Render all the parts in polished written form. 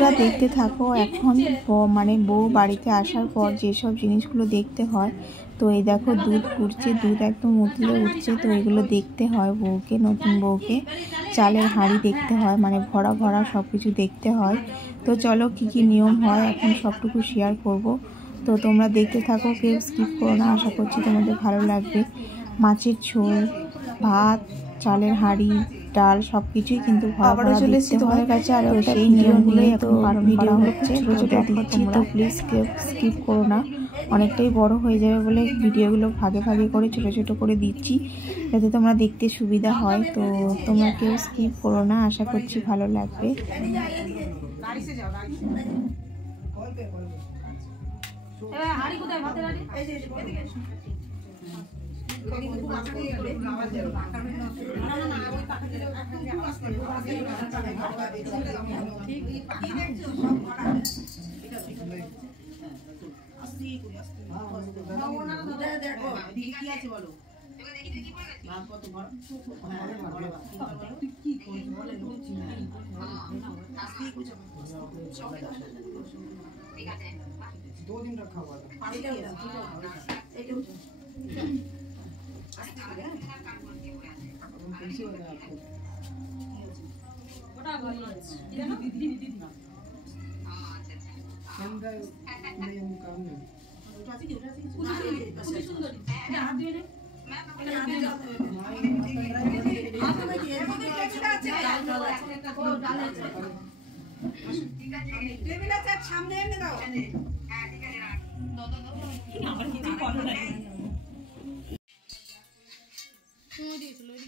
বন্ধুরা দেখতে থাকো। এখন মানে বউ বাড়িতে আসার পর যেসব জিনিসগুলো দেখতে হয়, তো এই দেখো দুধ ফুটছে, দুধ একদম উতলে উঠছে। তো এগুলো দেখতে হয় বউকে, নতুন বউকে। চালের হাঁড়ি দেখতে হয়, মানে ভরা ভরা সব কিছু দেখতে হয়। তো চলো কি কি নিয়ম হয় এখন সবটুকু শেয়ার করব। তো তোমরা দেখতে থাকো, কেউ স্কিপ করো না। আশা করছি তোমাদের ভালো লাগবে। মাছের ঝোল, ভাত, চালের হাঁড়ি, ডাল সবকিছুই কিন্তু আবারও চলে এসেছি তোমাদের কাছে। আর সেই নিয়মগুলোই এখন পালন করা হচ্ছে। ছোটো ছোটো দিচ্ছি, তো প্লিজ স্কিপ করো না। অনেকটাই বড় হয়ে যাবে বলে ভিডিওগুলো ভাগে ভাগে করে ছোটো ছোটো করে দিচ্ছি, যাতে তোমরা দেখতে সুবিধা হয়। তো তোমরা কেউ স্কিপ করো না, আশা করছি ভালো লাগবে।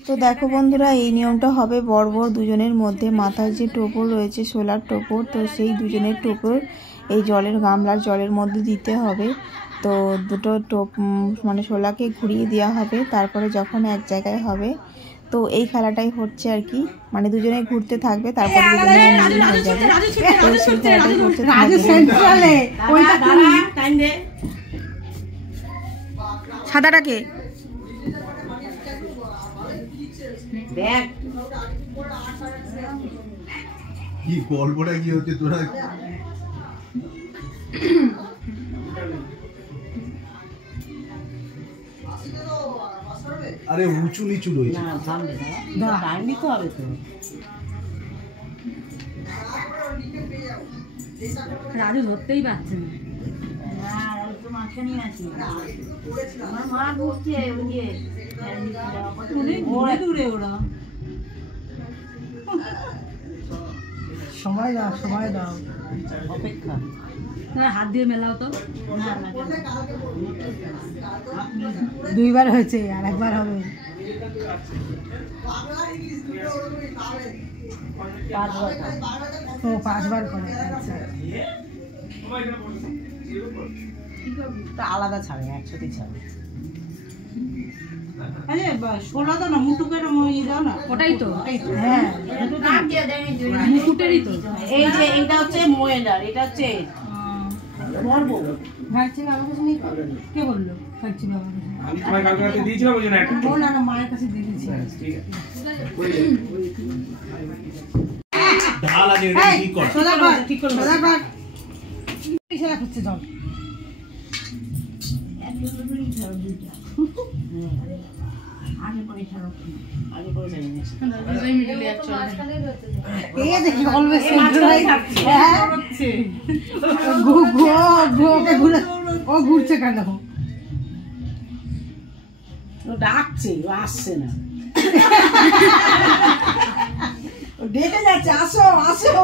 তো দেখো বন্ধুরা, এই নিয়মটা হবে বর বর দুজনের মধ্যে। মাথায় যে টোপর রয়েছে, সোলার টোপর, তো সেই দুজনের টোপর এই জলের গামলার জলের মধ্যে দিতে হবে। তো দুটো মানে শোলাকে ঘুরিয়ে দেওয়া হবে। তারপরে যখন এক জায়গায় হবে, তো এই খেলাটাই হচ্ছে আর কি, মানে দুজনে ঘুরতে থাকবে, তারপরে দুজনে মিলিয়ে হয়ে যাবে। তো সেই খেলাটাই হচ্ছে। সাদাটাকে কি গল্পটা কি হচ্ছে তোরা? আরে উঁচু নিচু রয়েছে, নিতে হবে তো। রাজু ধরতেই পারছে না। মাঝখানে আছি, আমার মা ঢুকছে দূরে ওরা। সময় দাও, সময় দাও, অপেক্ষা। হাত দিয়ে মেলাও তো। দুইবার হয়েছে, আর একবার হবে। ও 5 বার করে। আলাদা ছাড়ে, একসাথে ছাড়ে। শোলা দাও না, মুটুকের দাও না। ওটাই তো, হ্যাঁ মুকুটেরই তো। এই যে এইটা হচ্ছে মোয়েলার, এটা হচ্ছে ভাইছি বাবার কাছে নেই। কে বললো ভাইছি বাবার কাছে? আমি তোমার কালকে রাতে দিয়েছিলাম, ওই জন্য একটা না না মায়ের কাছে দিয়ে দিয়েছি। ঠিক আছে, ঢাল আছে, এটা ঠিক কর, সোজা কর, ঠিক কর, সোজা কর। ইশারা করছে জল। আগে পরে ছাড়ো, আগে পরে যাই না। দুই মিলে একচুয়ালি এই দেখি অলওয়েজ সেন্টারাই থাকছে। হ্যাঁ হচ্ছে ওকে ঘুরে, ও ঘুরছে কেন? ও ডাকছে, ও আসছে না। ও ডেকে যাচ্ছে, আসো আসো।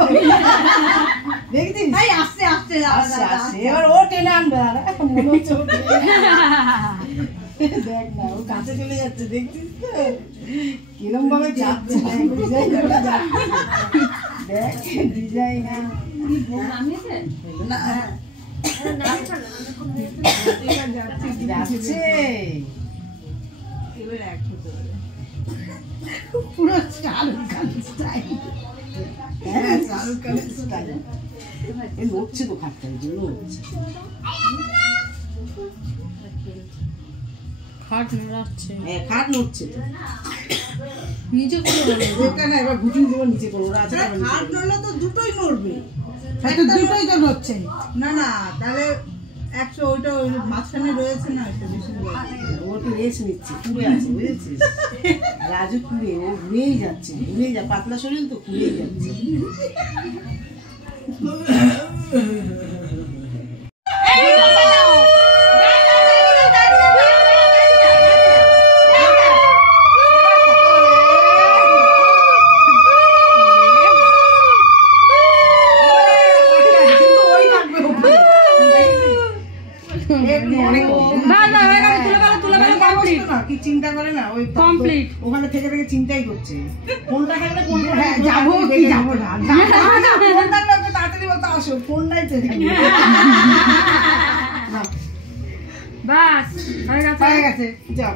দেখছিস? এই আসছে আসছে আসছে, এবার ও টেনে আনবে। আর মনে হচ্ছে দেখ না, ও কাছে চলে যাচ্ছে, দেখছিস তো কিরম ভাবে যাচ্ছে। দেখ ডিজাইন যাচ্ছে পুরো শাহরুখ খান স্টাইল। হ্যাঁ শাহরুখ খানের স্টাইল। নড়ছে তো খাটটা, এই জন্য খাট নড়াচ্ছে, হ্যাঁ খাট নড়ছে তো নিচে করে এটা না, এবার ঘুটিয়ে দেবো নিচে করবো। খাট নড়লে তো দুটোই নড়বে, দুটোই তো নড়ছে না না, তাহলে 100 ওইটা ওই মাঝখানে রয়েছে না, ওইটা বেশি ও তো রেস্ট নিচ্ছে, পুড়ে আছে বুঝেছিস? রাজু পুড়ে, ও ঘুরেই যাচ্ছে, ঘুরেই যা, পাতলা শরীর তো ঘুরেই যাচ্ছে। চিন্তা করে না, ওই কমপ্লিট ওখানে থেকে থেকে চিন্তাই করছে কোনটা খেলে কোনটা। হ্যাঁ যাবো কি যাবো না, কোনটা লোকে তাড়াতাড়ি বলতে আসো, কোনটাই তো বাস হয়ে গেছে, যাও।